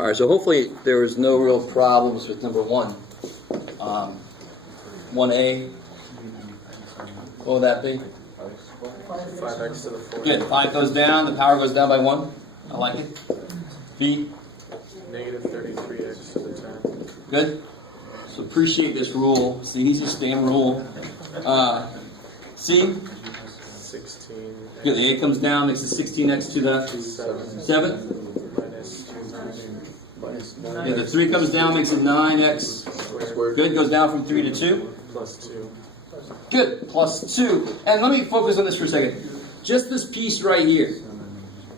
All right, so hopefully there was no real problems with number 1. 1a, what would that be? 5x to the 4. Good, 5 goes down, the power goes down by 1. I like it. B? Negative 33x to the 10. Good. So appreciate this rule. It's the easiest damn rule. C? 16. Good, the 8 comes down, makes it 16x to the 7. Minus 9. Yeah, the 3 comes down, makes it 9x. Good, goes down from 3 to 2. Plus 2. Good, plus 2. And let me focus on this for a second. Just this piece right here.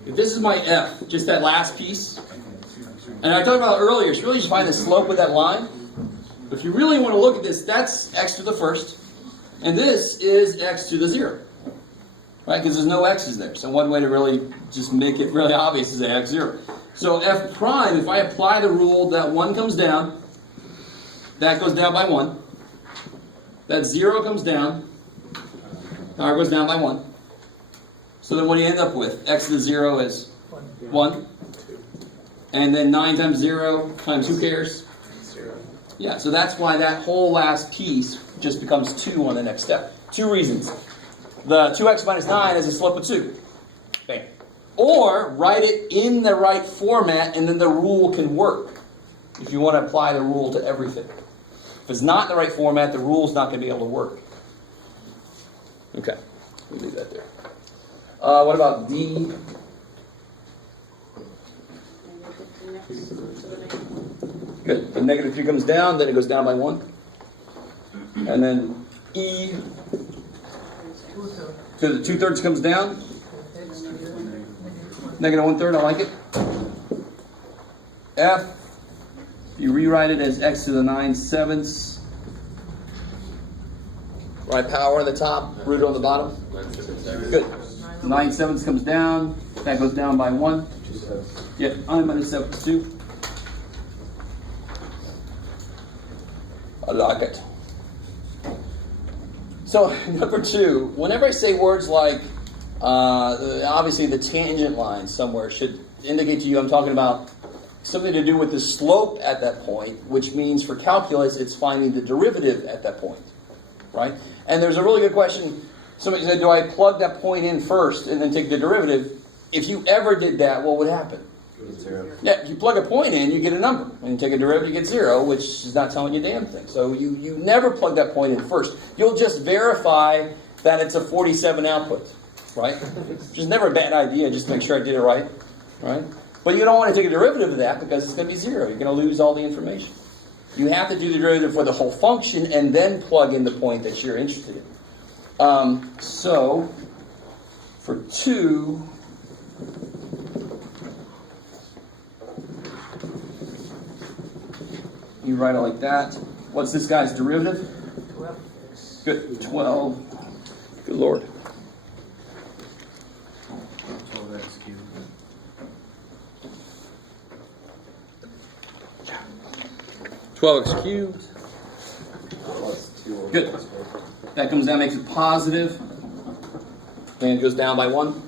If this is my f, just that last piece. And I talked about earlier, it's really just find the slope of that line. But if you really want to look at this, that's x to the first. And this is x to the 0. Right, because there's no x's there. So one way to really just make it really obvious is that x0. So f prime, if I apply the rule that 1 comes down, that goes down by 1. That 0 comes down, power goes down by 1. So then what do you end up with? X to the 0 is 1. And then 9 times 0 times who cares? 0. Yeah, so that's why that whole last piece just becomes 2 on the next step. 2 reasons. The 2x minus 9 is a slope of 2. Bam. Or write it in the right format and then the rule can work. If you want to apply the rule to everything. If it's not in the right format, the rule's not going to be able to work. Okay, we'll leave that there. What about D? Good. The negative 3 comes down, then it goes down by 1. And then E. So the 2/3 comes down. Negative 1/3, I like it. F. You rewrite it as x to the 9/7. Right, power on the top, root on the bottom. Good. 9/7 comes down. That goes down by 1. Yeah, I minus 7 is 2. I like it. So, number 2, whenever I say words like, obviously the tangent line somewhere should indicate to you I'm talking about something to do with the slope at that point, which means for calculus it's finding the derivative at that point, right? And there's a really good question. Somebody said, do I plug that point in first and then take the derivative? If you ever did that, what would happen? 0. Yeah, if you plug a point in, you get a number. When you take a derivative, you get 0, which is not telling you a damn thing. So you never plug that point in first. You'll just verify that it's a 47 output, right? Which is never a bad idea, just to make sure I did it right? But you don't want to take a derivative of that because it's going to be 0. You're going to lose all the information. You have to do the derivative for the whole function and then plug in the point that you're interested in. So, for 2... you write it like that. What's this guy's derivative? 12. Good. 12. Good Lord. 12x cubed. 12x cubed. Good. That comes down, makes it positive. And it goes down by 1.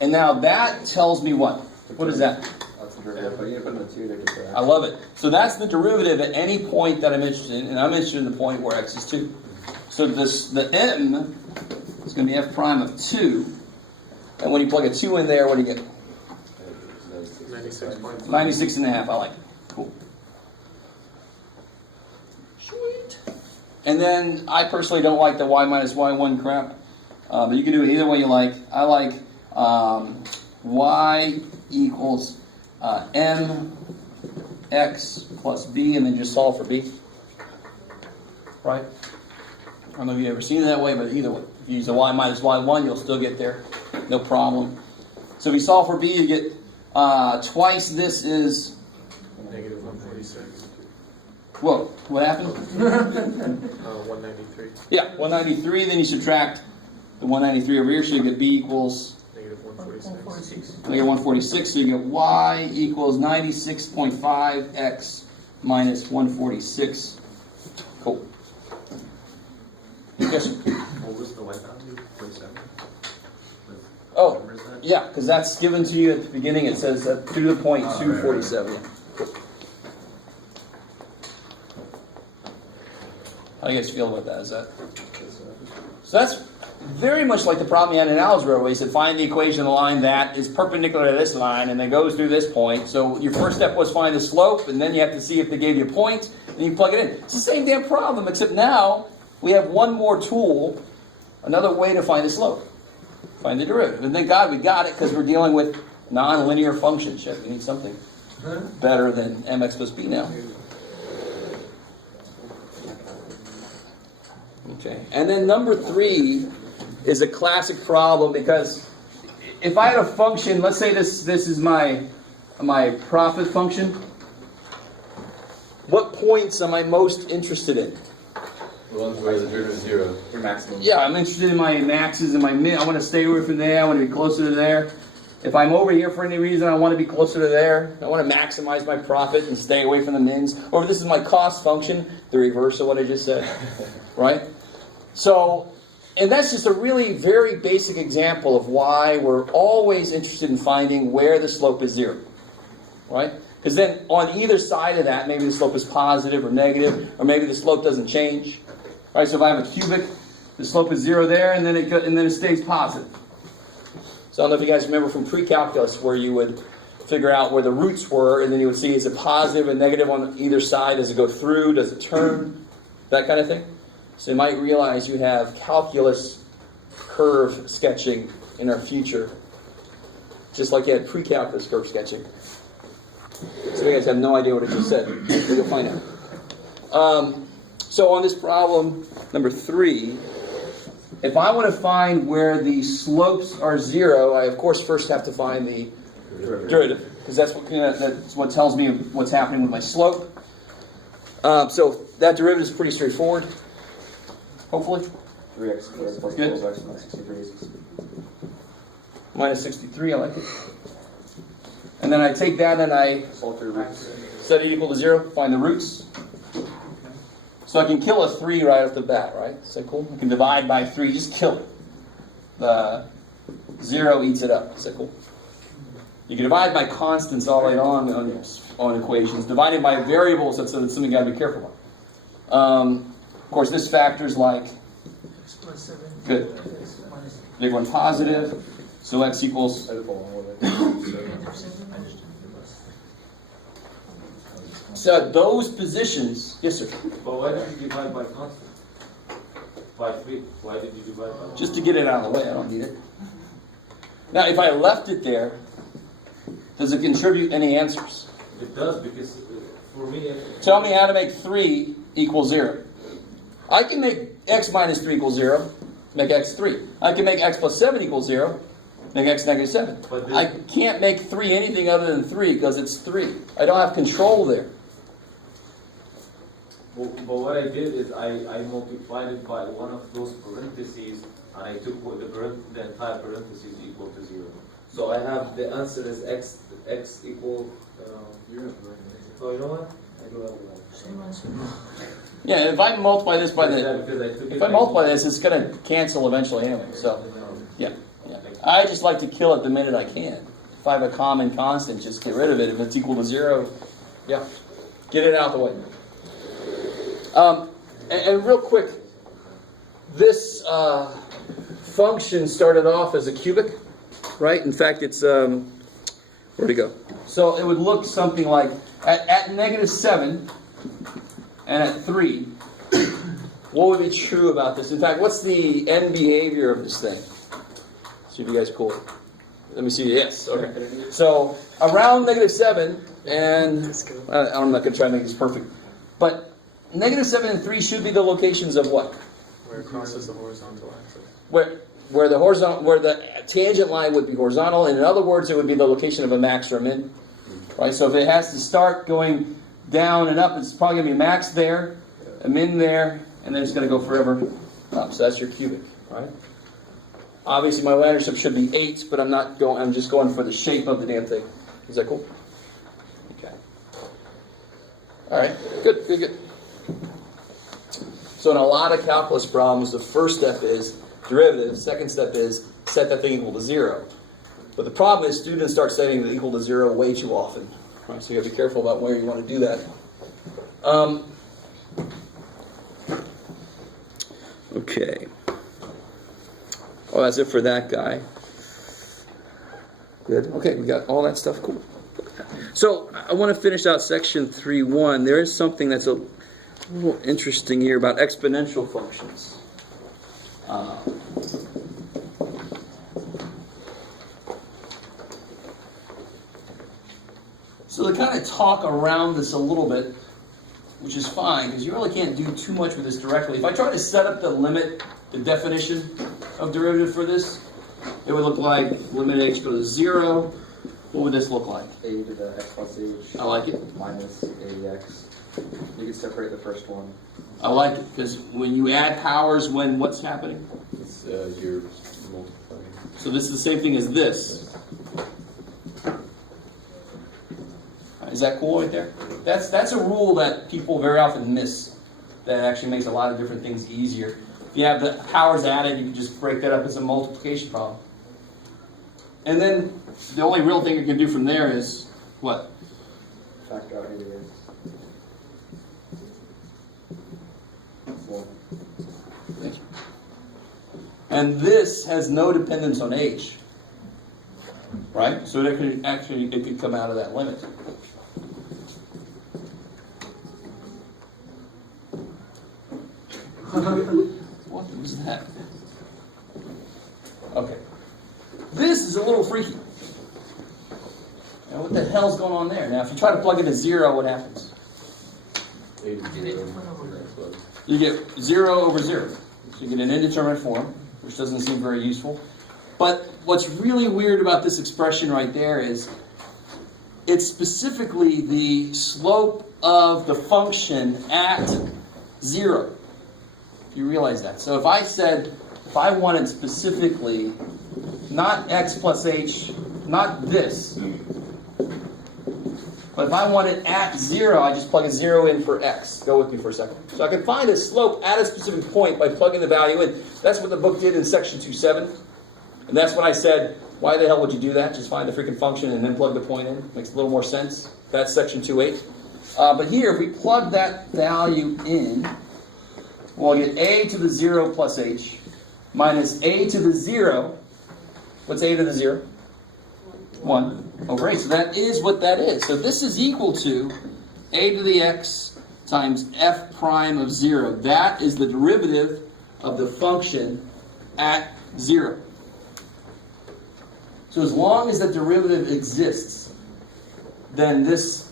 And now that tells me what? What is that? That's the derivative, but you put in the 2 to get the I love it. So that's the derivative at any point that I'm interested in, and I'm interested in the point where x is 2. So the m is going to be f prime of 2, and when you plug a 2 in there, what do you get? 96.5. 96.5. I like it. Cool. Sweet. And then I personally don't like the y minus y1 crap, but you can do it either way you like. I like y equals mx plus b, and then just solve for b. Right? I don't know if you've ever seen it that way, but either way. If you use the y minus y1, you'll still get there. No problem. So if you solve for b, you get twice this is... Negative 146. Whoa, what happened? 193. Yeah, 193, then you subtract the 193 over here, so you get b equals... Negative 146. Negative 146, so you get y equals 96.5x minus 146. Cool. Yes? What was the y value? 47? Oh, Yeah, because that's given to you at the beginning. It says to the point 247. How do you guys feel about that? So that's very much like the problem you had in algebra, where you said find the equation of the line that is perpendicular to this line and then goes through this point. So your first step was find the slope, and then you have to see if they gave you a point, and you plug it in. It's the same damn problem, except now we have one more tool, another way to find the slope. Find the derivative. And thank God we got it, because we're dealing with non-linear functions. Shit, we need something better than mx plus b now. Okay. And then number 3 is a classic problem, because if I had a function, let's say this is my profit function, what points am I most interested in? The ones where the derivative is 0 for maximum. Yeah, I'm interested in my maxes and my min. I want to stay away from there. I want to be closer to there. If I'm over here for any reason, I want to be closer to there. I want to maximize my profit and stay away from the mins. Or if this is my cost function, the reverse of what I just said. Right? So, and that's just a really very basic example of why we're always interested in finding where the slope is 0. Right? Because then on either side of that, maybe the slope is positive or negative, or maybe the slope doesn't change. Right? So if I have a cubic, the slope is 0 there, and then it stays positive. So I don't know if you guys remember from pre-calculus where you would figure out where the roots were, and then you would see is it positive and negative on either side? Does it go through? Does it turn? That kind of thing. So you might realize you have calculus curve sketching in our future, just like you had pre-calculus curve sketching. So you guys have no idea what I just said. You'll find out. So on this problem, number 3, if I want to find where the slopes are 0, I of course first have to find the derivative, because that's what tells me what's happening with my slope. So that derivative is pretty straightforward. Hopefully. 3x squared plus Good. 12x minus 63. Minus 63, I like it. And then I take that and I Solve for roots. set it equal to 0, find the roots. So I can kill a 3 right off the bat, right? Is that cool? I can divide by 3, just kill it. The 0 eats it up. Is that cool? You can divide by constants all right on equations. Dividing by variables, that's something you got to be careful of. Of course, this factor's like, good. Big one positive, so x equals, so those positions, yes sir? But why did you divide by constant? By 3? Why did you divide by? Just to get it out of the way, I don't need it. Now, if I left it there, does it contribute any answers? It does, because for me... Tell me how to make 3 equal 0. I can make x minus 3 equals 0, make x 3. I can make x plus 7 equals 0, make x negative 7. I can't make 3 anything other than 3 because it's 3. I don't have control there. But what I did is I multiplied it by one of those parentheses, and I took the entire parentheses equal to 0. So I have the answer is x equal... oh, you know what? I do have one. Yeah, if I multiply this by if I multiply this, it's going to cancel eventually anyway. So, yeah. I just like to kill it the minute I can. If I have a common constant, just get rid of it. If it's equal to 0, yeah, get it out of the way. And real quick, this function started off as a cubic, right? In fact, it's where'd it go? So it would look something like at negative 7. And at 3, what would be true about this? In fact, what's the end behavior of this thing? See if you guys cool. Let me see. Yes. Okay. So around negative 7, and I'm not going to try to make this perfect, but negative 7 and 3 should be the locations of what? Where it crosses the horizontal axis. Where the tangent line would be horizontal, and in other words, it would be the location of a max or a min. Right. So if it has to start going down and up, it's probably going to be a max there, a min there, and then it's going to go forever up. So that's your cubic, right? Obviously, my ladder strip should be 8, but I'm just going for the shape of the damn thing. Is that cool? Okay. All right. Good. So in a lot of calculus problems, the first step is derivative. The second step is set that thing equal to 0. But the problem is students start setting it equal to 0 way too often. Right? So you have to be careful about where you want to do that. Okay. Oh, that's it for that guy. Good. Okay, we got all that stuff. Cool. So I want to finish out section 3.1. There is something that's a little interesting here about exponential functions. So they kind of talk around this a little bit, which is fine, because you really can't do too much with this directly. If I try to set up the limit, the definition of derivative for this, it would look like limit h go to 0. What would this look like? A to the x plus h. I like it. Minus a to the x. You can separate the first one. I like it, because when you add powers, when what's happening? It's you're multiplying. So this is the same thing as this. Is that cool right there? That's a rule that people very often miss. That actually makes a lot of different things easier. If you have the powers added, you can just break that up as a multiplication problem. And then the only real thing you can do from there is what? Factor out a to the x. 1. Thank you. And this has no dependence on h, right? So it could come out of that limit. What was that? Okay. This is a little freaky. Now, what the hell's going on there? Now, if you try to plug in a 0, what happens? You get 0 over 0. So you get an indeterminate form, which doesn't seem very useful. But what's really weird about this expression right there is it's specifically the slope of the function at 0. If you realize that. So if I wanted specifically not x plus h, not this, but if I want it at 0, I just plug a 0 in for x. Go with me for a second. So I can find a slope at a specific point by plugging the value in. That's what the book did in section 2.7. And that's when I said, why the hell would you do that? Just find the freaking function and then plug the point in. Makes a little more sense. That's section 2.8. But here, if we plug that value in, we'll get a to the 0 plus h minus a to the 0. What's a to the 0? 1 over a. So that is what that is. So this is equal to a to the x times f prime of 0. That is the derivative of the function at 0. So as long as the derivative exists, then this,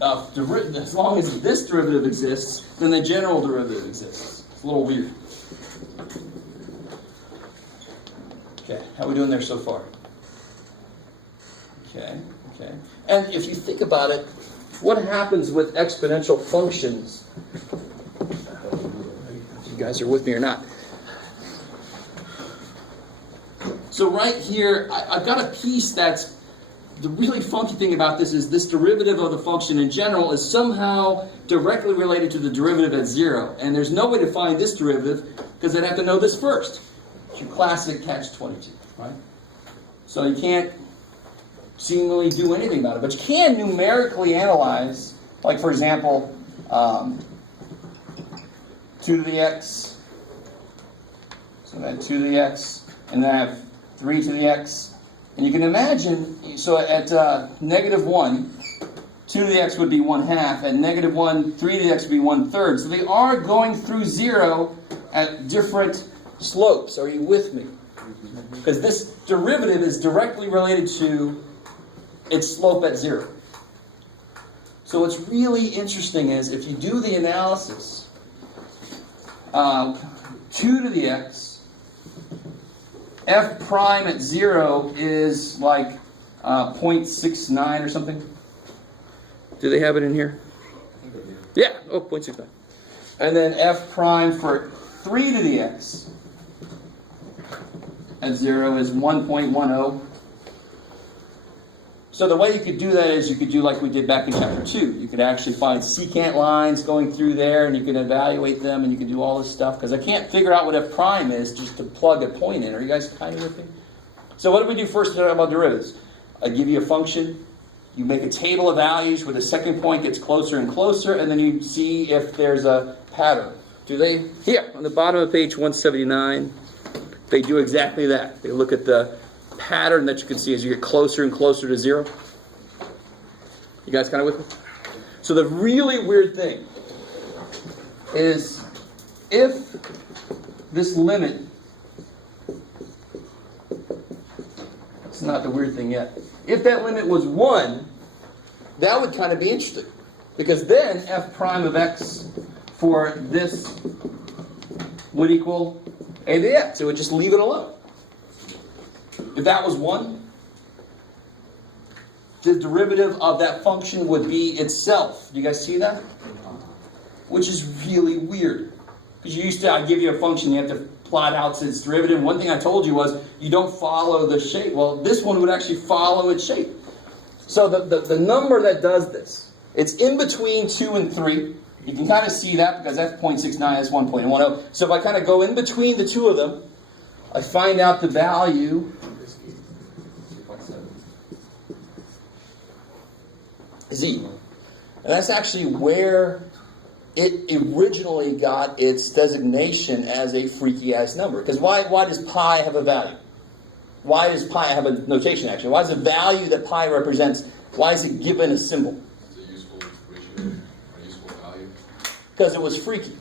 as long as this derivative exists, then the general derivative exists. It's a little weird. Okay, how are we doing there so far? Okay. And if you think about it, what happens with exponential functions? If you guys are with me or not. So right here, I've got a piece that's, the really funky thing about this is this derivative of the function in general is somehow directly related to the derivative at 0. And there's no way to find this derivative because I'd have to know this first. It's your classic catch-22, right? So you can't seemingly do anything about it. But you can numerically analyze, like for example, 2 to the x. So then 2 to the x, and then I have 3 to the x. And you can imagine, so at negative 1, 2 to the x would be 1/2. At negative 1, 3 to the x would be 1/3. So they are going through 0 at different slopes. Are you with me? Because this derivative is directly related to its slope at 0. So what's really interesting is if you do the analysis, 2 to the x, f prime at 0 is like 0.69 or something. Do they have it in here? Yeah, 0.69. And then f prime for 3 to the x at 0 is 1.10. So the way you could do that is you could do like we did back in chapter 2. You could actually find secant lines going through there, and you can evaluate them, and you can do all this stuff. Because I can't figure out what f prime is just to plug a point in. Are you guys kind of with me? So what do we do first about derivatives? I give you a function, you make a table of values where the second point gets closer and closer, and then you see if there's a pattern. Do they? Here, on the bottom of page 179, they do exactly that. They look at the pattern that you can see as you get closer and closer to 0. You guys kind of with me? So the really weird thing is if this limit, it's not the weird thing yet, if that limit was 1, that would kind of be interesting. Because then f prime of x for this would equal a to the x. It would just leave it alone. If that was 1, the derivative of that function would be itself. Do you guys see that? Which is really weird. Because you used to, I give you a function, you have to plot out its derivative. One thing I told you was, you don't follow the shape. Well, this one would actually follow its shape. So the number that does this, it's in between 2 and 3. You can kind of see that because that's 0.69, that's 1.10. So if I kind of go in between the two of them, I find out the value is e. And that's actually where it originally got its designation as a freaky-ass number. Because why does pi have a value? Why does pi have a notation, actually? Why is the value that pi represents, why is it given a symbol? Is it a useful ratio, a useful value? Because it was freaky.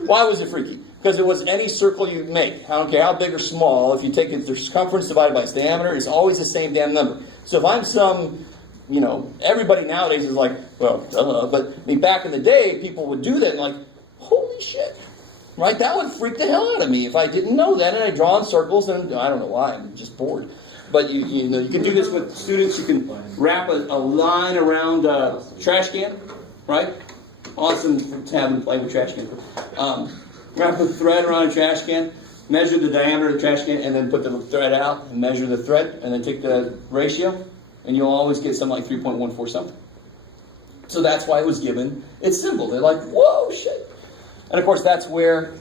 Why was it freaky? Because it was any circle you make. I don't care how big or small. If you take the circumference divided by its diameter, it's always the same damn number. So if I'm some, everybody nowadays is like, well, but I mean, back in the day, people would do that and like, holy shit. Right? That would freak the hell out of me if I didn't know that and I draw in circles and I don't know why, I'm just bored. But you can do this with students. You can wrap a line around a trash can, right? Awesome to have them play with trash can. Wrap a thread around a trash can, measure the diameter of the trash can, and then put the thread out and measure the thread, and then take the ratio, and you'll always get something like 3.14 something. So that's why it was given its symbol. They're like, whoa, shit. And of course, that's where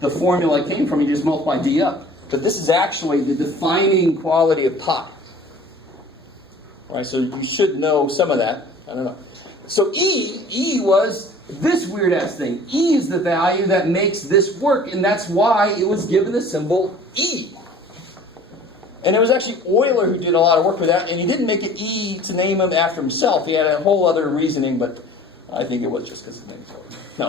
the formula came from. You just multiply d up. But this is actually the defining quality of pi. Right? So you should know some of that. I don't know. So E was this weird-ass thing. E is the value that makes this work, and that's why it was given the symbol E. And it was actually Euler who did a lot of work with that, and he didn't make it E to name him after himself. He had a whole other reasoning, but I think it was just because his name was Euler. No.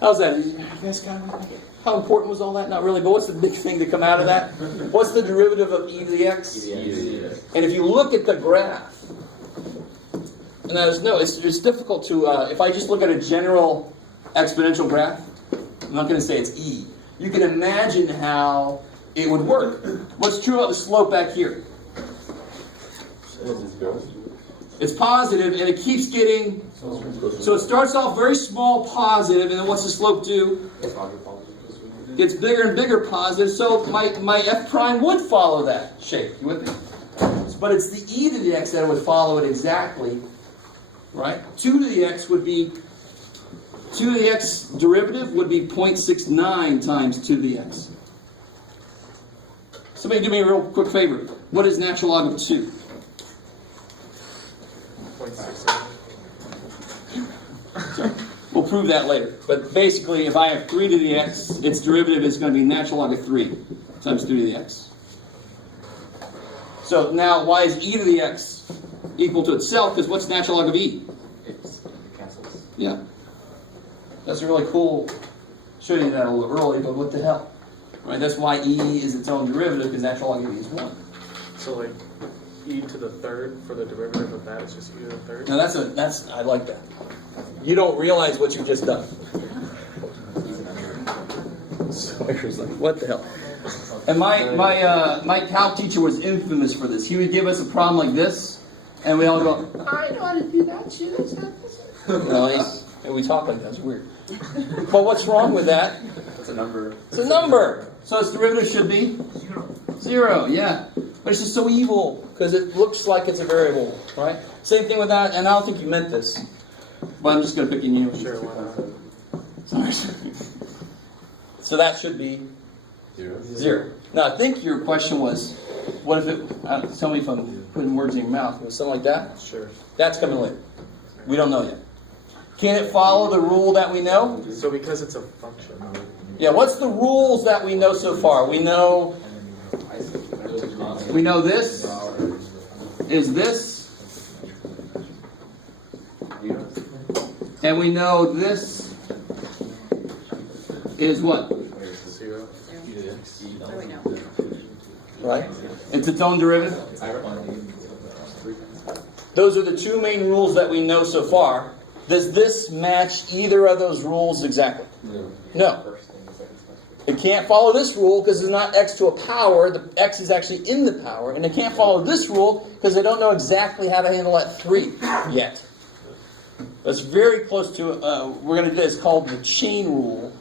How's that? You guys kind of, how important was all that? Not really, but what's the big thing to come out of that? What's the derivative of e to the x? And if you look at the graph, and it's difficult to, if I just look at a general exponential graph, I'm not going to say it's e. You can imagine how it would work. What's true about the slope back here? It's positive, and it keeps getting, so it starts off very small positive, and then what's the slope do? It gets bigger and bigger positive, so my f prime would follow that shape. You with me? But it's the e to the x that would follow it exactly, right? 2 to the x would be, 2 to the x derivative would be 0.69 times 2 to the x. Somebody do me a real quick favor. What is natural log of 2? 0.67. We'll prove that later. But basically, if I have 3 to the x, its derivative is going to be natural log of 3 times 3 to the x. So now, why is e to the x equal to itself? Because what's natural log of e? It cancels. Yeah. That's really cool. Showed you that a little early, but what the hell? Right? That's why e is its own derivative, because natural log of e is 1. So like e to the third for the derivative of that is just e to the third? Now that's I like that. You don't realize what you've just done. So I was like, what the hell? And my calc teacher was infamous for this. He would give us a problem like this, and we all go, I know how to do that shit. And we talk like that. It's weird. But what's wrong with that? It's a number. It's a number. So its derivative should be 0. Yeah. But it's just so evil because it looks like it's a variable, right? Same thing with that, and I don't think you meant this, but I'm just going to pick on you. Sure, why not? Sorry. So that should be 0. Now, I think your question was, what if it, tell me if I'm putting words in your mouth, was something like that? Sure. That's coming later. We don't know yet. Can it follow the rule that we know? So because it's a function. Yeah, what's the rules that we know so far? We know this is this, and we know this is what? 0. Right? It's its own derivative. Those are the two main rules that we know so far. Does this match either of those rules exactly? No. It can't follow this rule because it's not x to a power. The x is actually in the power. And it can't follow this rule because they don't know exactly how to handle that 3 yet. That's very close to, we're going to do this, called the chain rule.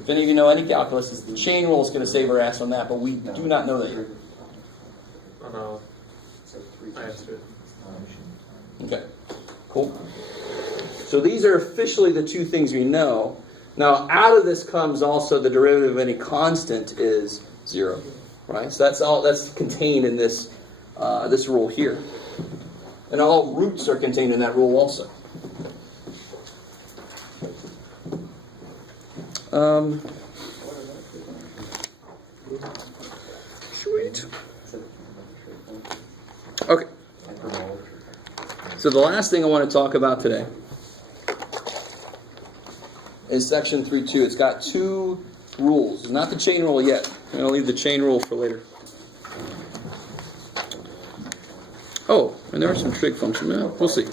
If any of you know any calculus, it's the chain rule is going to save our ass on that, but we do not know that yet. Oh no. I answered it. Okay, cool. So these are officially the two things we know. Now, out of this comes also the derivative of any constant is 0, right? So that's all that's contained in this this rule here, and all roots are contained in that rule also. Sweet. Okay. So the last thing I want to talk about today is section 3.2. It's got 2 rules. Not the chain rule yet. I'm going to leave the chain rule for later. Oh, and there are some trig functions. Yeah, we'll see.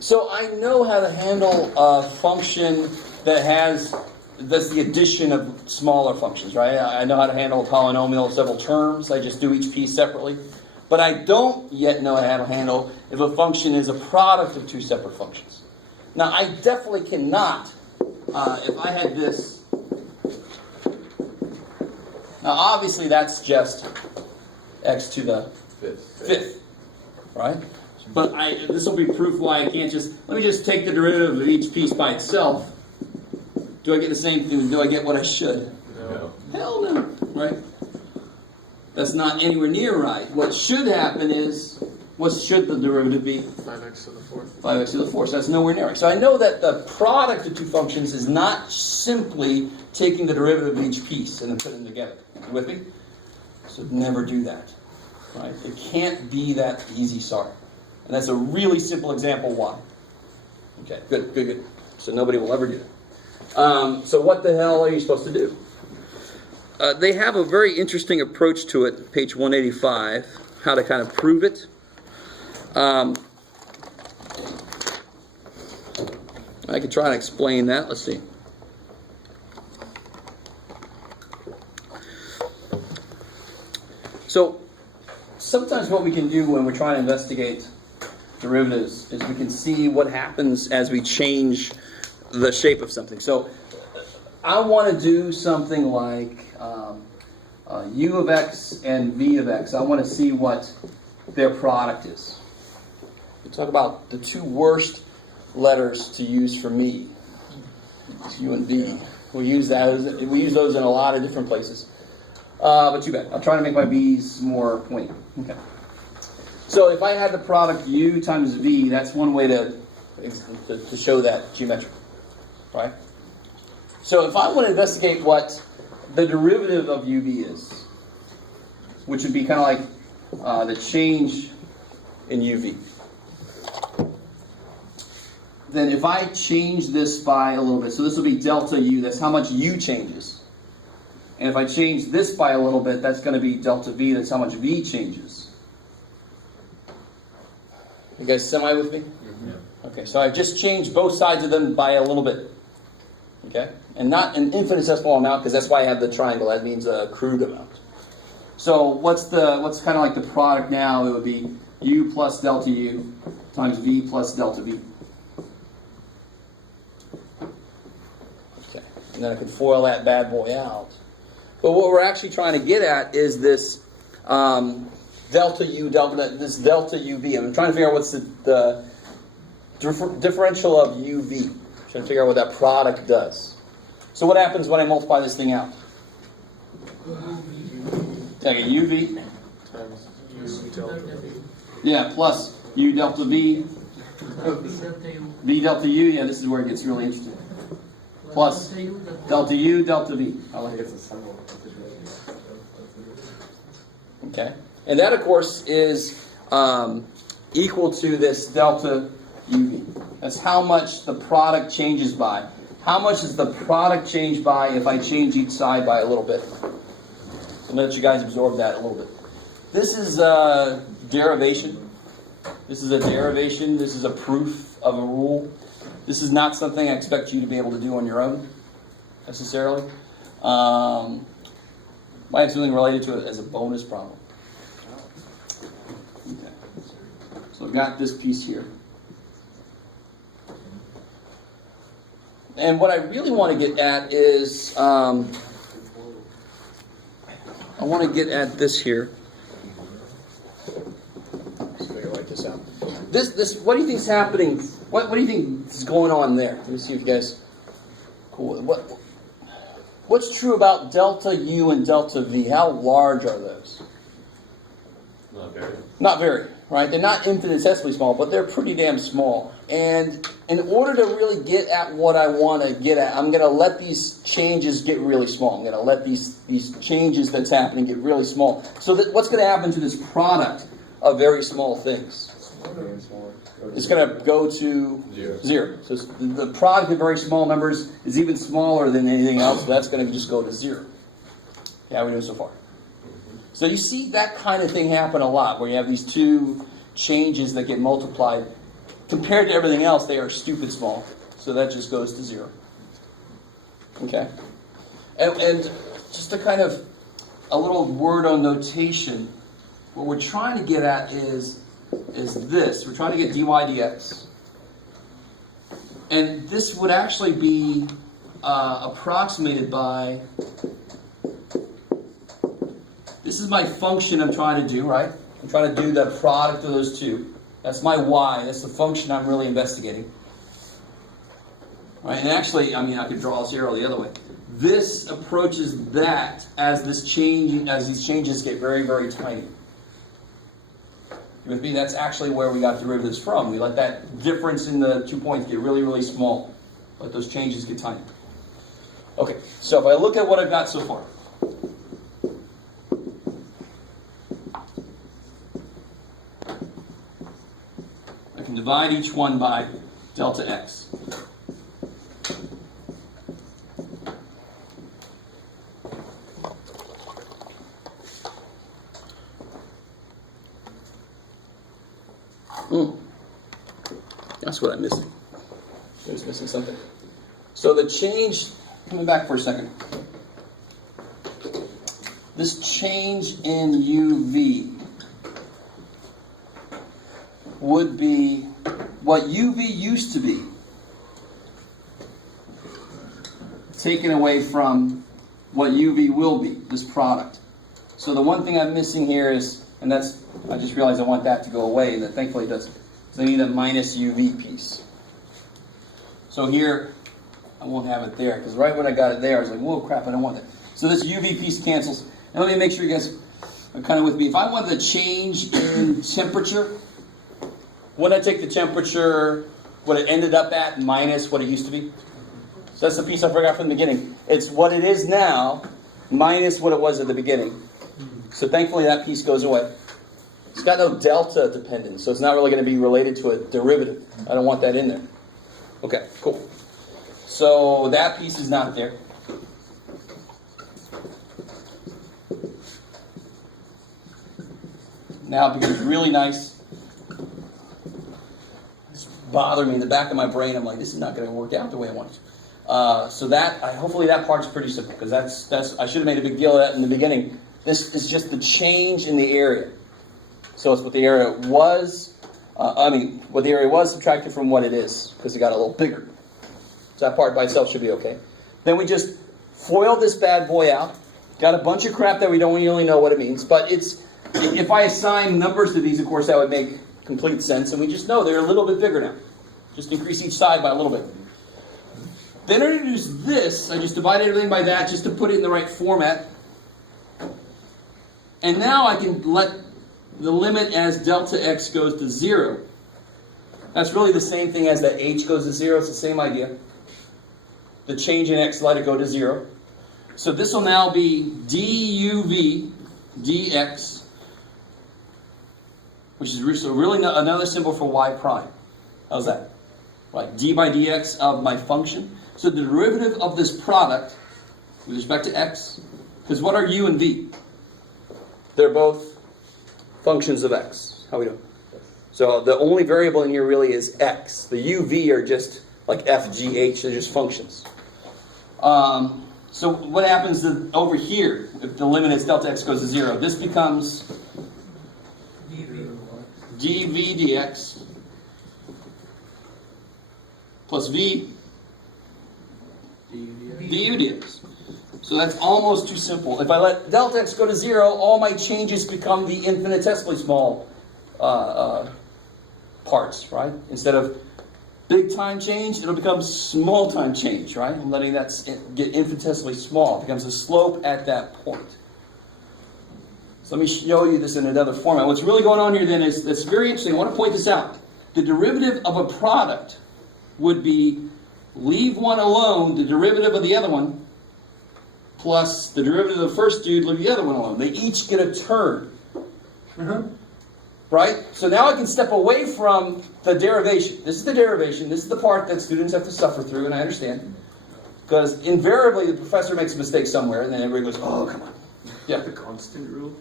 So I know how to handle a function that's the addition of smaller functions, right? I know how to handle a polynomial of several terms. I just do each piece separately. But I don't yet know how to handle if a function is a product of 2 separate functions. Now, I definitely cannot, if I had this. Now, obviously, that's just x to the 5th, right? But this will be proof why I can't just, let me just take the derivative of each piece by itself. Do I get the same thing? Do I get what I should? No. Hell no, right? That's not anywhere near right. What should happen is, what should the derivative be? 5x to the 4th. 5x to the 4th. So that's nowhere near right. So I know that the product of 2 functions is not simply taking the derivative of each piece and then putting them together. You with me? So never do that. Right? It can't be that easy, sorry. And that's a really simple example why. Okay, good. So nobody will ever do that. So what the hell are you supposed to do? They have a very interesting approach to it, page 185, how to kind of prove it. I could try and explain that. Let's see. So sometimes what we can do when we're trying to investigate derivatives is we can see what happens as we change the shape of something. So I want to do something like u of x and v of x. I want to see what their product is. We talk about the 2 worst letters to use for me. It's u and v. We use those in a lot of different places. But too bad. I'll try to make my v's more pointy. Okay. So if I had the product u times v, that's one way to show that geometrically. Right? So if I want to investigate what the derivative of uv is, which would be kind of like the change in uv, then if I change this by a little bit, so this will be delta u, that's how much u changes. And if I change this by a little bit, that's going to be delta v, that's how much v changes. You guys semi with me? Yeah. Okay, so I've just changed both sides of them by a little bit. Okay? And not an infinitesimal amount, because that's why I have the triangle. That means a crude amount. So what's kind of like the product now? It would be u plus delta u times v plus delta v. Okay. And then I can FOIL that bad boy out. But what we're actually trying to get at is this delta u, this delta uv. I'm trying to figure out what's the differential of uv. I'm trying to figure out what that product does. So what happens when I multiply this thing out? Okay, uv. Times u delta v. Yeah, plus u delta v. V delta u. Yeah, this is where it gets really interesting. Plus delta u delta v. I like it. It's a symbol. Okay, and that of course is equal to this delta uv. That's how much the product changes by. How much does the product change by if I change each side by a little bit? So let you guys absorb that a little bit. This is a derivation. This is a derivation. This is a proof of a rule. This is not something I expect you to be able to do on your own, necessarily. Might have something related to it as a bonus problem. Okay. So I've got this piece here. And what I really want to get at is, I want to get at this here. Let's figure like this out. This, what do you think is happening? What do you think is going on there? Let me see if you guys, cool. What's true about delta U and delta V? How large are those? Not very. Not very, right? They're not infinitesimally small, but they're pretty damn small. And in order to really get at what I want to get at, I'm going to let these changes get really small. I'm going to let these changes that's happening get really small. So that what's going to happen to this product of very small things? It's going to go to zero. So the product of very small numbers is even smaller than anything else. So that's going to just go to zero. Yeah, we know so far. So you see that kind of thing happen a lot, where you have these two changes that get multiplied. Compared to everything else, they are stupid small. So that just goes to zero. Okay? And just a kind of a little word on notation, what we're trying to get at is this. We're trying to get dy dx. And this would actually be approximated by, this is my function I'm trying to do, right? I'm trying to do the product of those two. That's my y. That's the function I'm really investigating. Right? And actually, I mean, I could draw a zero the other way. This approaches that as these changes get very, very tiny. You with me? That's actually where we got derivatives from. We let that difference in the 2 points get really, really small. Let those changes get tiny. Okay, so if I look at what I've got so far. I can divide each one by delta x. That's what I'm missing. I was missing something. So the change, coming back for a second. This change in UV would be what UV used to be taken away from what UV will be, this product. So the one thing I'm missing here is, and that's, I just realized I want that to go away, and that thankfully it doesn't. So I need a minus UV piece. So here, I won't have it there, because right when I got it there, I was like, whoa, crap, I don't want that. So this UV piece cancels. And let me make sure you guys are kind of with me. If I wanted to change in temperature, when I take the temperature, what it ended up at minus what it used to be. So that's the piece I forgot from the beginning. It's what it is now minus what it was at the beginning. So thankfully that piece goes away. It's got no delta dependence, so it's not really going to be related to a derivative. I don't want that in there. Okay, cool. So that piece is not there. Now it becomes really nice. It's bothering me in the back of my brain. I'm like, this is not going to work out the way I want it to. So that, hopefully that part's pretty simple, because that's I should have made a big deal of that in the beginning. This is just the change in the area. So it's what the area was, what the area was subtracted from what it is, because it got a little bigger. So that part by itself should be okay. Then we just FOIL this bad boy out. Got a bunch of crap that we don't really know what it means, but it's, if I assign numbers to these, of course, that would make complete sense, and we just know they're a little bit bigger now. Just increase each side by a little bit. Then I introduced this. I just divided everything by that just to put it in the right format. And now I can let the limit as delta x goes to 0. That's really the same thing as that h goes to 0. It's the same idea. The change in x, let it go to 0. So this will now be duv dx, which is really another symbol for y prime. How's that? Right, d by dx of my function. So the derivative of this product with respect to x, because what are u and v? They're both functions of x. How we doing? So the only variable in here really is x. The u, v are just like f, g, h. They're just functions. So what happens over here if the limit is delta x goes to 0? This becomes dv dx plus v du dx. So that's almost too simple. If I let delta x go to 0, all my changes become the infinitesimally small parts, right? Instead of big time change, it'll become small time change, right? I'm letting that get infinitesimally small. It becomes a slope at that point. So let me show you this in another format. What's really going on here then is, that's very interesting. I want to point this out. The derivative of a product would be leave one alone, the derivative of the other one, plus the derivative of the first dude, leave the other one alone. They each get a turn. Right? So now I can step away from the derivation. This is the derivation. This is the part that students have to suffer through, and I understand. Because invariably the professor makes a mistake somewhere, and then everybody goes, oh, come on. Yeah. The constant rule?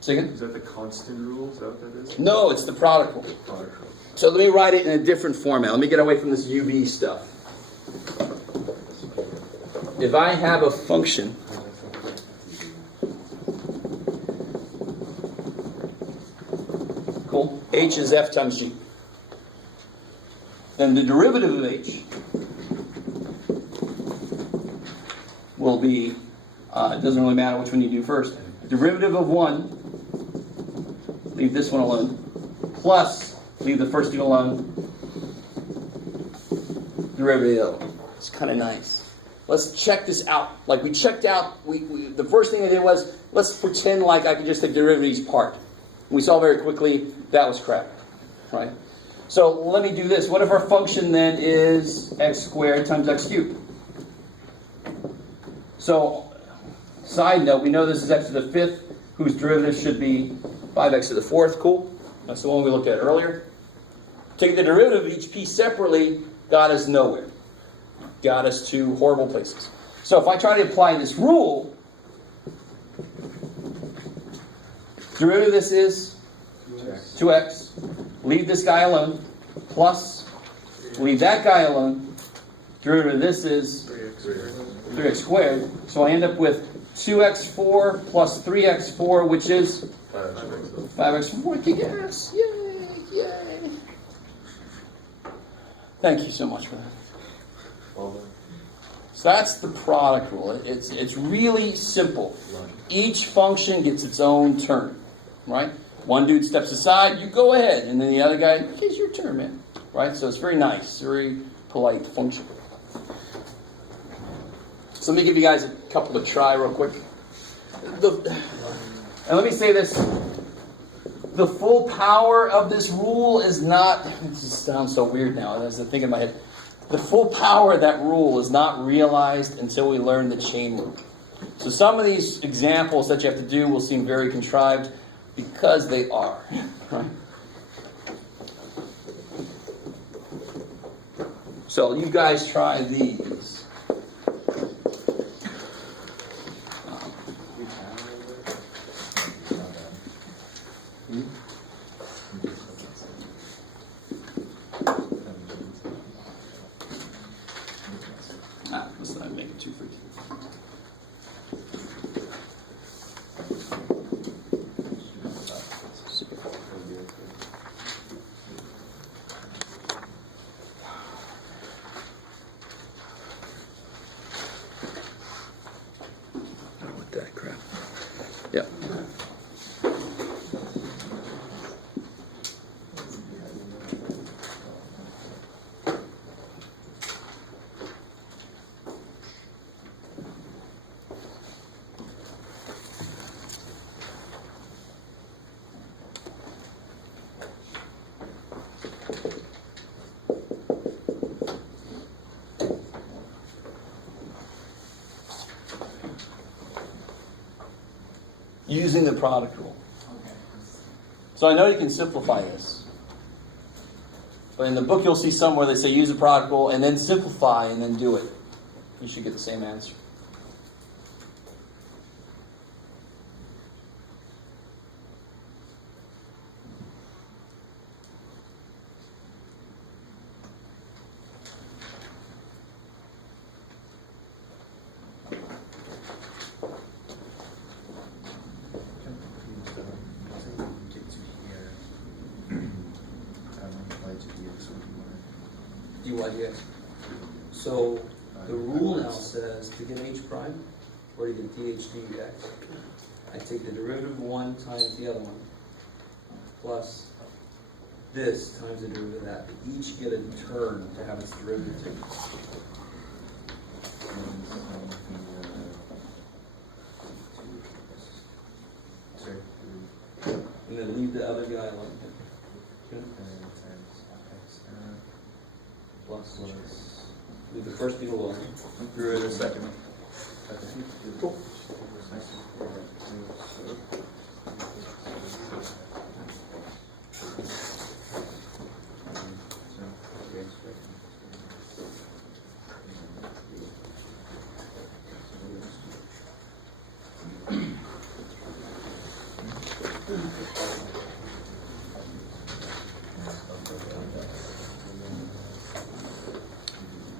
Say again? Is that the constant rule? Is that what that is? No, it's the product rule. Product rule. So let me write it in a different format. Let me get away from this UV stuff. If I have a function cool, h is f times g, then the derivative of h will be, it doesn't really matter which one you do first, derivative of 1, leave this one alone, plus leave the first two alone, derivative of the other one. It's kind of nice. Let's check this out. Like we checked out, the first thing I did was, let's pretend like I could just take derivative of each part. And we saw very quickly that was crap, right? So let me do this. What if our function then is x squared times x cubed? So, side note, we know this is x to the 5th, whose derivative should be 5x to the 4th. Cool? That's the one we looked at earlier. Taking the derivative of each piece separately got us nowhere. Got us to horrible places. So if I try to apply this rule, derivative of this is 2x. Leave this guy alone. Plus, leave that guy alone. Derivative of this is 3x squared. So I end up with 2x4 plus 3x4, which is 5x4. Yes! Yay! Yay! Thank you so much for that. So that's the product rule. It's really simple. Each function gets its own turn, right? One dude steps aside, you go ahead, and then the other guy, okay, it's your turn, man. Right? So it's very nice, very polite function. So let me give you guys a couple to try real quick. And let me say this. The full power of this rule is not, it just sounds so weird now, as I think in my head. The full power of that rule is not realized until we learn the chain rule. So some of these examples that you have to do will seem very contrived because they are, right? So you guys try these. Let's not make it too freaky. With that crap. Yeah. Using the product rule. So I know you can simplify this. But in the book you'll see somewhere they say use the product rule and then simplify and then do it. You should get the same answer. dydx. So the rule now says to get h prime, or to get dh dx, I take the derivative of one times the other one, plus this times the derivative of that. They each get a turn to have its derivative taken. And then leave the other guy alone. Good. Plus, leave the first thing alone. Through the second one. Cool.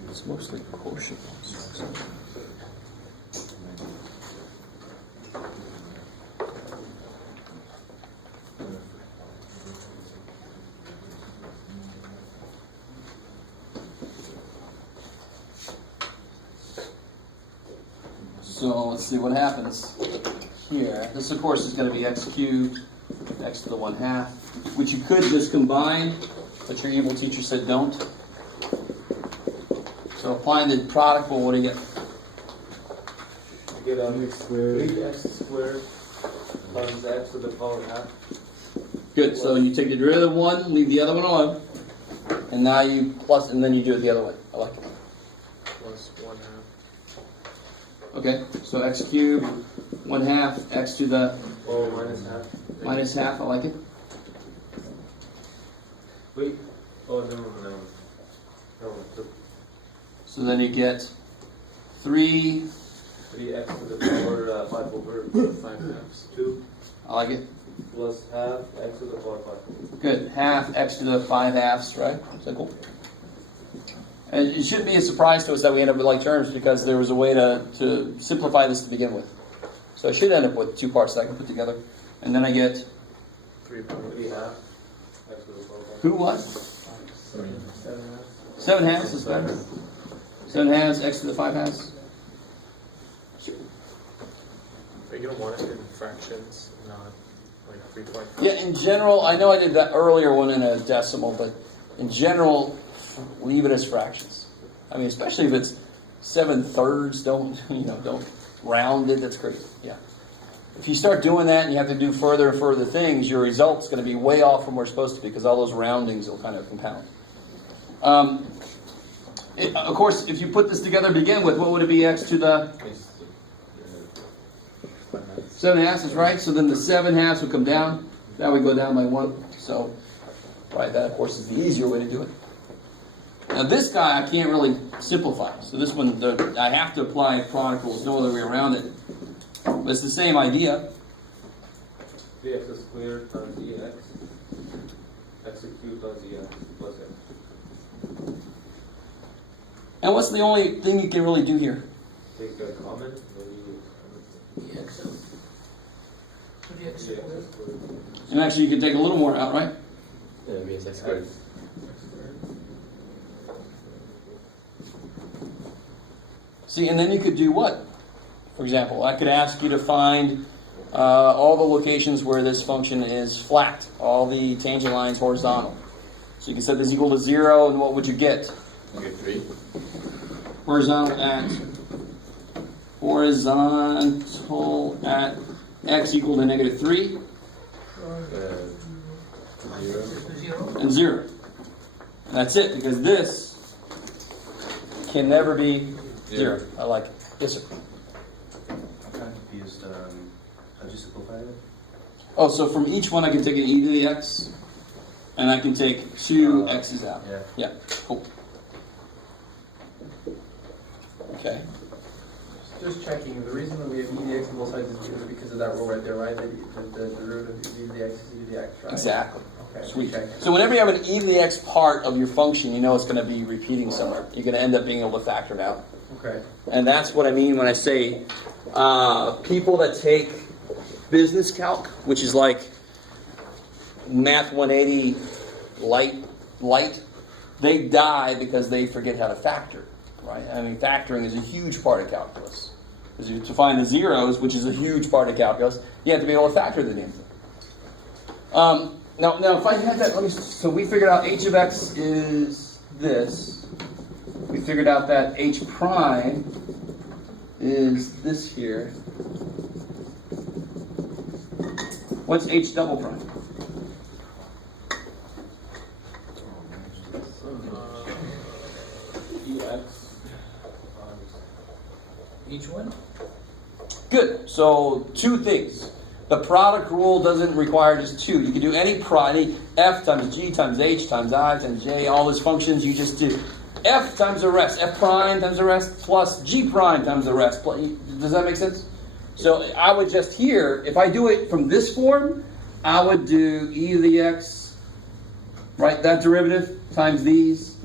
It's mostly quotient. So let's see what happens here. This, of course, is going to be x cubed, x to the 1/2, which you could just combine, but your evil teacher said don't. So applying the product rule, what do you get? You get 3x squared times x to the power half. Good. So you take the derivative of one, leave the other one alone, and now you plus, and then you do it the other way. I like it. Plus 1/2. Okay. So x cubed, 1/2, x to the Oh, minus half. minus half. I like it. Wait. Oh, no. So then you get 3. 3x to the power 5 over 5/2. 2 I like it. plus half x to the power 5. Good. Half x to the 5/2, right? Simple. And it shouldn't be a surprise to us that we end up with like terms because there was a way to simplify this to begin with. So I should end up with two parts that I can put together. And then I get 3 power 3 half x to the power 5. who what? 7/2 is better. 7/2 x to the 5/2. But you don't want it in fractions, not like 3.5. Yeah, in general, I know I did that earlier one in a decimal, but in general, leave it as fractions. I mean, especially if it's 7/3, don't round it. That's crazy. Yeah. If you start doing that and you have to do further and further things, your result's going to be way off from where it's supposed to be because all those roundings will kind of compound. Of course, if you put this together to begin with, what would it be? X to the 7/2 is right. So then the 7/2 would come down. That would go down by 1. So, right, that of course is the easier way to do it. Now this guy I can't really simplify. So this one, I have to apply product rules. No other way around it. But it's the same idea. 3x squared times ex. X cubed times ex plus x. And what's the only thing you can really do here? Take a common, maybe Dx. dx squared. And actually you can take a little more out, right? Yeah, maybe it's x squared. See, and then you could do what? For example, I could ask you to find all the locations where this function is flat, all the tangent lines horizontal. So you can set this equal to 0, and what would you get? Okay, 3. Horizontal at x equal to -3 and 0. And that's it, because this can never be 0. I like it. Yes, sir. I'm kind of confused. How do you simplify it? Oh, so from each one I can take an e to the x, and I can take 2 x's out. Yeah. Yeah, cool. Okay. Just checking, the reason that we have e to the x on both sides is because of that rule right there, right? That the derivative of e to the x is e to the x, right? Exactly. Okay, Sweet. checking. So whenever you have an e to the x part of your function, you know it's going to be repeating somewhere. You're going to end up being able to factor it out. Okay. And that's what I mean when I say people that take business calc, which is like Math 180 light, they die because they forget how to factor, right? I mean, factoring is a huge part of calculus. Because to find the zeros, which is a huge part of calculus, you have to be able to factor the damn thing. Now, if I had that, so we figured out h of x is this. We figured out that h prime is this here. What's h double prime? Each one? Good. So 2 things. The product rule doesn't require just 2. You can do any f times g times h times I times j, all those functions you just do. F times the rest, f prime times the rest, plus g prime times the rest. Does that make sense? So I would just here, if I do it from this form, I would do e to the x, right, that derivative times these,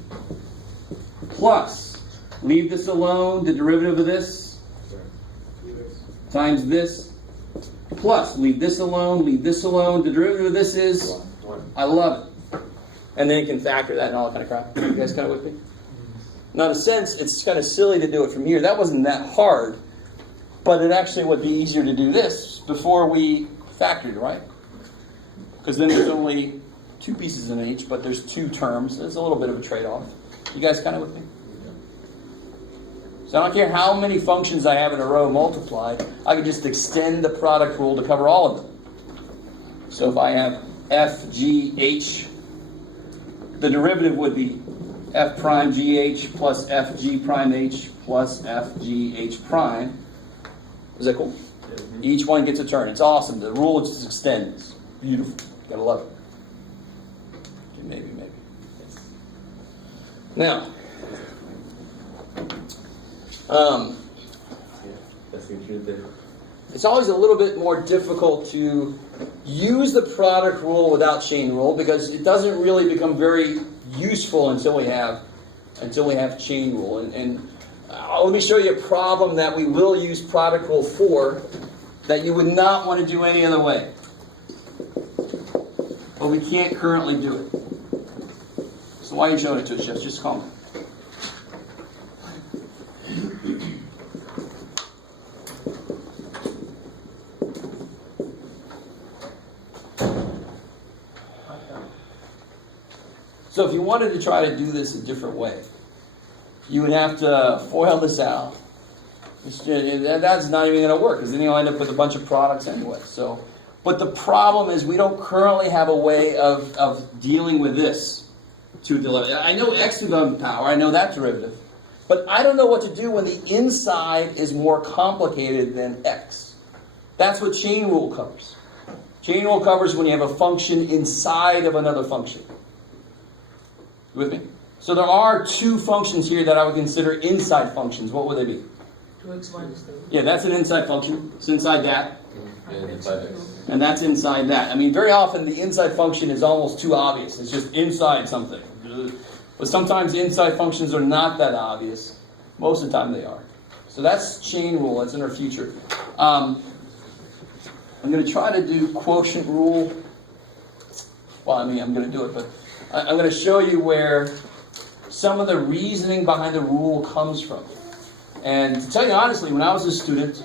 plus, leave this alone, the derivative of this, times this, plus, leave this alone, the derivative of this is, 1. I love it. And then you can factor that and all that kind of crap. You guys kind of with me? Now, in a sense, it's kind of silly to do it from here. That wasn't that hard, but it actually would be easier to do this before we factored, right? Because then there's only 2 pieces in each, but there's 2 terms. It's a little bit of a trade-off. You guys kind of with me? So I don't care how many functions I have in a row multiplied, I can just extend the product rule to cover all of them. So if I have f, g, h, the derivative would be f prime gh plus f g prime h plus f g h prime. Is that cool? Each one gets a turn. It's awesome. The rule just extends. Beautiful. Gotta love it. Okay, maybe. Now, That's the truth there. it's always a little bit more difficult to use the product rule without chain rule because it doesn't really become very useful until we have chain rule. And let me show you a problem that we will use product rule for that you would not want to do any other way. But we can't currently do it. So why are you showing it to us, Jeff? Just call me. So if you wanted to try to do this a different way, you would have to FOIL this out. That's not even going to work because then you'll end up with a bunch of products anyway. But the problem is we don't currently have a way of dealing with this to the 11. I know x to the 11th power, I know that derivative. But I don't know what to do when the inside is more complicated than x. That's what chain rule covers. Chain rule covers when you have a function inside of another function. You with me? So there are 2 functions here that I would consider inside functions. What would they be? 2x minus 3. Yeah, that's an inside function. It's inside that. And inside x. And that's inside that. I mean, very often the inside function is almost too obvious. It's just inside something. But sometimes inside functions are not that obvious. Most of the time they are. So that's chain rule. That's in our future. I'm going to try to do quotient rule. Well, I mean, I'm going to do it, but I'm going to show you where some of the reasoning behind the rule comes from. And to tell you honestly, when I was a student,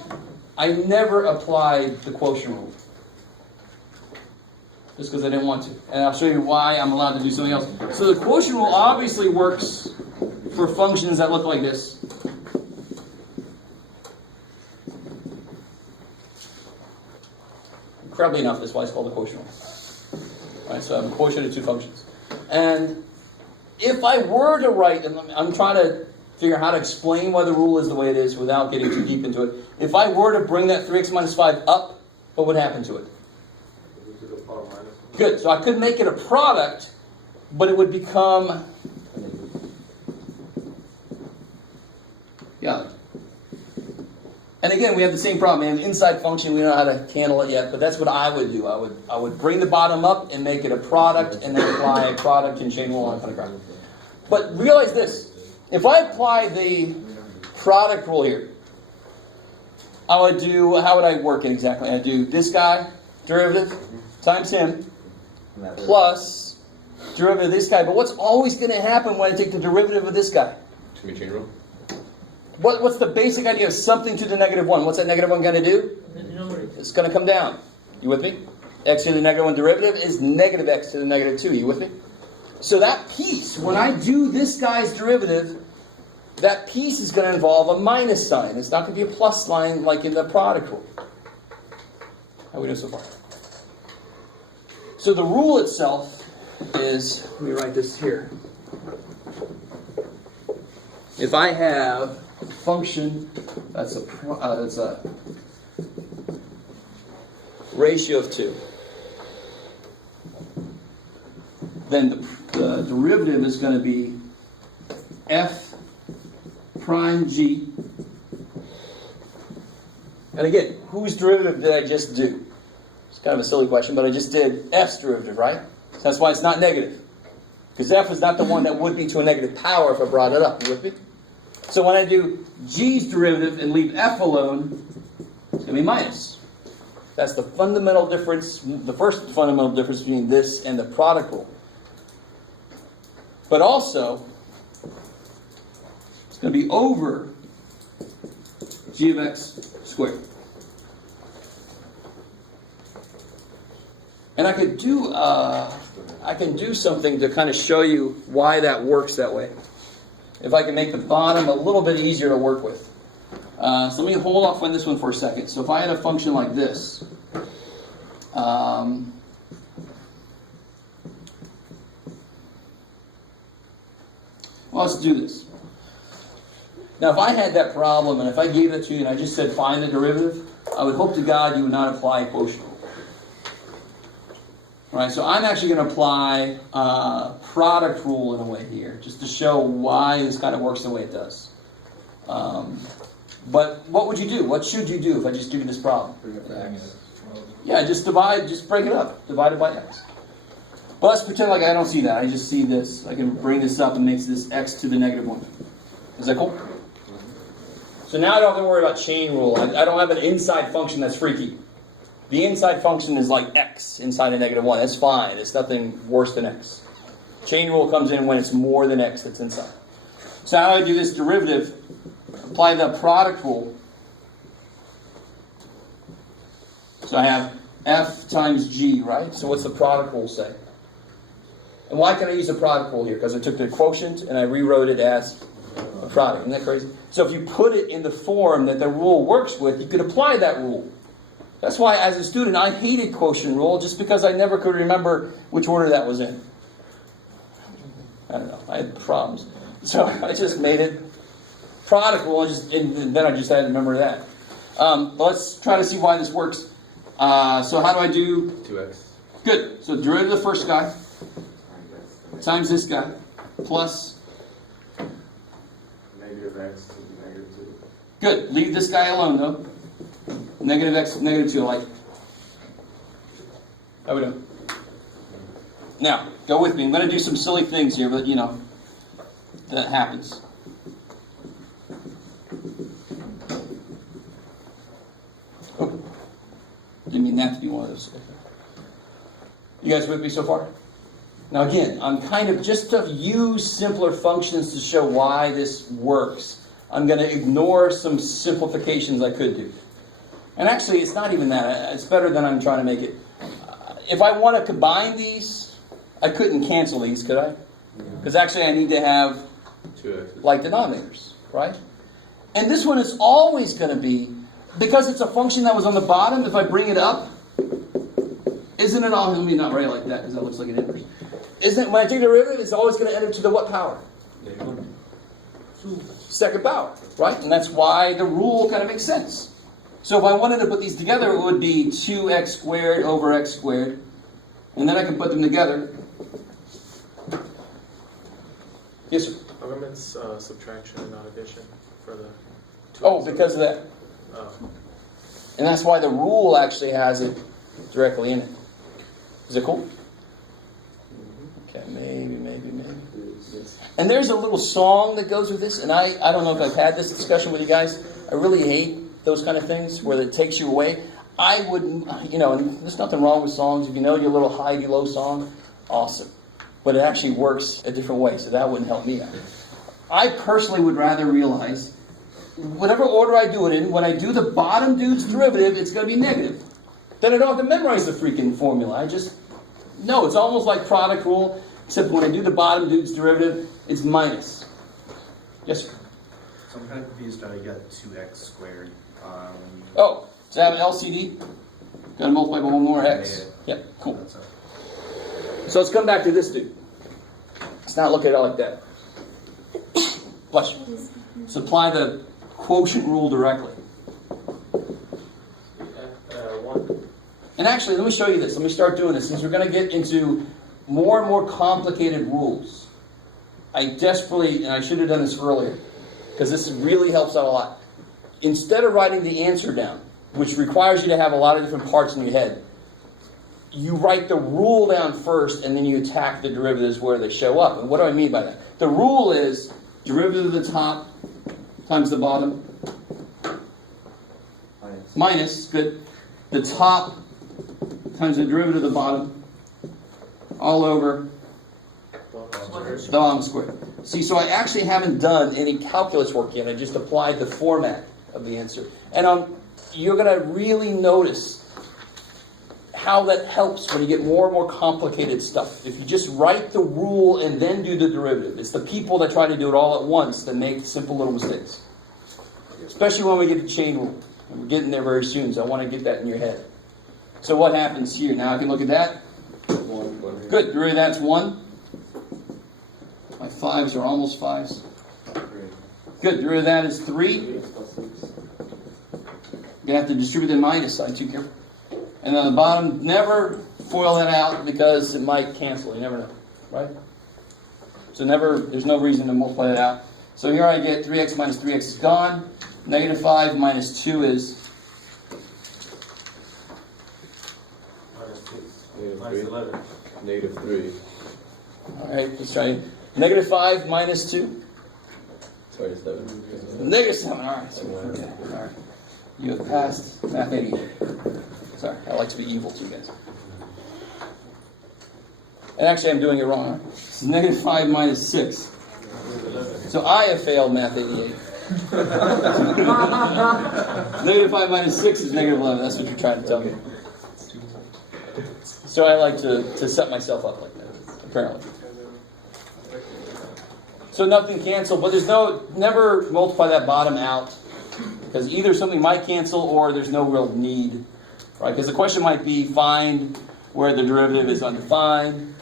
I never applied the quotient rule. Just because I didn't want to. And I'll show you why I'm allowed to do something else. So the quotient rule obviously works for functions that look like this. Incredibly enough, that's why it's called the quotient rule. Right, so I have a quotient of two functions. And if I were to write, and I'm trying to figure out how to explain why the rule is the way it is without getting too deep into it. If I were to bring that 3x minus 5 up, what would happen to it? Good, so I could make it a product, but it would become, yeah. And again, we have the same problem. We have an inside function. We don't know how to handle it yet, but that's what I would do. I would bring the bottom up and make it a product, and then apply a product and chain rule on the graph. But realize this: if I apply the product rule here, I would do. How would I work it exactly? I'd do this guy derivative times him plus derivative of this guy. But what's always going to happen when I take the derivative of this guy? To be chain rule? What's the basic idea of something to the negative 1? What's that negative 1 going to do? It's going to come down. You with me? X to the negative 1 derivative is negative x to the negative 2. You with me? So that piece, when I do this guy's derivative, that piece is going to involve a minus sign. It's not going to be a plus line like in the product rule. How are we doing so far? So the rule itself is, let me write this here. If I have a function that's a ratio of 2, then the derivative is going to be f prime g. And again, whose derivative did I just do? It's kind of a silly question, but I just did f's derivative, right? So that's why it's not negative. Because f is not the one that would be to a negative power if I brought it up. You with me? So when I do g's derivative and leave f alone, it's going to be minus. That's the fundamental difference, the first fundamental difference between this and the product rule. But also, it's going to be over g of x squared. And I can do something to kind of show you why that works that way. If I can make the bottom a little bit easier to work with. So let me hold off on this one for a second. So if I had a function like this, well, let's do this. Now if I had that problem and if I gave it to you and I just said find the derivative, I would hope to God you would not apply a quotient rule. Right, so I'm actually going to apply product rule in a way here, just to show why this kind of works the way it does. But what would you do? What should you do if I just give you this problem? Bring it to x. Yeah, just break it up. Divide it by x. But let's pretend like I don't see that. I just see this. I can bring this up and makes this x to the negative 1. Is that cool? So now I don't have to worry about chain rule. I don't have an inside function that's freaky. The inside function is like x inside a negative 1. That's fine. It's nothing worse than x. Chain rule comes in when it's more than x that's inside. So how do I do this derivative? Apply the product rule. So I have f times g, right? So what's the product rule say? And why can I use the product rule here? Because I took the quotient and I rewrote it as a product. Isn't that crazy? So if you put it in the form that the rule works with, you could apply that rule. That's why, as a student, I hated quotient rule just because I never could remember which order that was in. I don't know. I had problems. So I just made it product rule, and then I just had to remember that. But let's try to see why this works. So how do I do? 2x. Good. So derivative of the first guy times this guy plus Negative x to the negative 2. Good. Leave this guy alone, though. Negative x, negative 2, like. How we doing? Now, go with me. I'm going to do some silly things here, but, you know, that happens. Oh, didn't mean that to be one of those. You guys with me so far? Now, again, I'm kind of, just to use simpler functions to show why this works, I'm going to ignore some simplifications I could do. And actually, it's not even that. It's better than I'm trying to make it. If I want to combine these, I couldn't cancel these, could I? Because actually I need to have 2x. like denominators, right? And this one is always going to be, because it's a function that was on the bottom, if I bring it up, isn't it all, let me not write it like that because that looks like an inverse. Isn't it, when I take the derivative, it's always going to enter to the what power? Second power, right? And that's why the rule kind of makes sense. So if I wanted to put these together, it would be 2x squared over x squared. And then I can put them together. Yes, sir? How come it's subtraction and not addition for the two? Oh, because of that. Oh. And that's why the rule actually has it directly in it. Is it cool? Okay, maybe. And there's a little song that goes with this, and I don't know if I've had this discussion with you guys. I really hate those kind of things where it takes you away. I wouldn't, and there's nothing wrong with songs. If you know your little high-low song, awesome. But it actually works a different way, so that wouldn't help me out. I personally would rather realize, whatever order I do it in, when I do the bottom dude's derivative, it's going to be negative. Then I don't have to memorize the freaking formula. I just know. It's almost like product rule, except when I do the bottom dude's derivative, it's minus. Yes, sir? So I'm kind of confused how you got 2x squared. Oh, does that have an LCD? Got to multiply by one more x. Yeah, cool. That's it. So let's come back to this dude. Let's not look at it like that. Bless you. Let's apply the quotient rule directly. One. And actually, let me show you this. Let me start doing this. Since we're going to get into more and more complicated rules, I desperately, and I should have done this earlier, because this really helps out a lot. Instead of writing the answer down, which requires you to have a lot of different parts in your head, you write the rule down first, and then you attack the derivatives where they show up. And what do I mean by that? The rule is derivative of the top times the bottom. Minus, good. The top times the derivative of the bottom. All over the bottom squared. See, so I actually haven't done any calculus work yet. I just applied the format of the answer. And you're going to really notice how that helps when you get more and more complicated stuff. If you just write the rule and then do the derivative. It's the people that try to do it all at once that make simple little mistakes. Especially when we get to chain rule. And we're getting there very soon, so I want to get that in your head. So what happens here? Now I can look at that. Good. Derivative that's 1. My 5s are almost 5s. Good. Derivative that is 3. You're going to have to distribute the minus sign too, careful. And on the bottom, never FOIL that out because it might cancel. You never know, right? So there's no reason to multiply that out. So here I get 3x minus 3x is gone. Negative 5 minus 2 is Minus 11. Negative 3. all right, let's try it. Negative 5 minus 2. Sorry, 7. Negative 7, all right. Okay, all right. You have passed math 88. Sorry, I like to be evil to you guys. And actually, I'm doing it wrong. Huh? This is negative 5 minus 6. So I have failed math 88. Negative 5 minus 6 is negative 11. That's what you're trying to tell me. So I like to set myself up like that, apparently. So nothing canceled, but there's never multiply that bottom out, because either something might cancel or there's no real need, right? Because the question might be find where the derivative is undefined,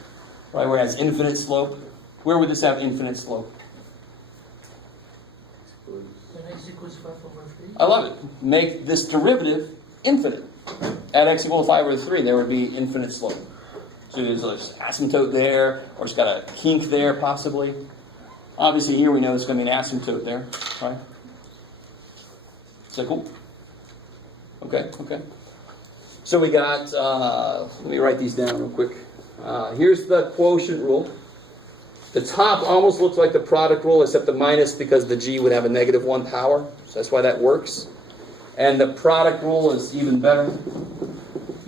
right? Where it has infinite slope. Where would this have infinite slope? I love it. Make this derivative infinite. At x equals 5 over 3, there would be infinite slope. So there's an asymptote there, or it's got a kink there, possibly. Obviously, here we know there's going to be an asymptote there, right? Is that cool? Okay. So we got, let me write these down real quick. Here's the quotient rule. The top almost looks like the product rule, except the minus because the g would have a negative 1 power. So that's why that works. And the product rule is even better.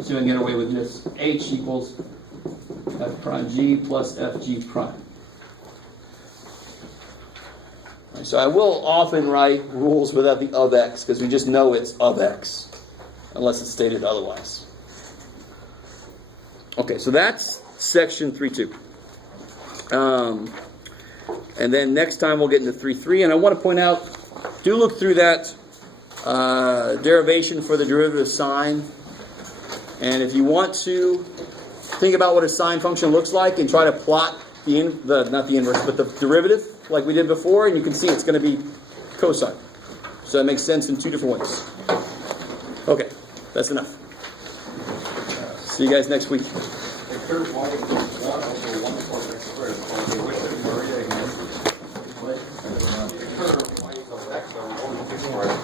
So we can get away with this. H equals f prime g plus fg prime. So I will often write rules without the of x, because we just know it's of x. unless it's stated otherwise. Okay, so that's section 3.2. And then next time we'll get into 3.3, and I want to point out, do look through that derivation for the derivative of sine. And if you want to think about what a sine function looks like and try to plot not the inverse, but the derivative like we did before, and you can see it's going to be cosine. So that makes sense in two different ways. Okay, that's enough. See you guys next week. The curve y equals 1 over 1 plus x squared. Okay, what's the Maria again? The curve y equals x over 1 plus x squared.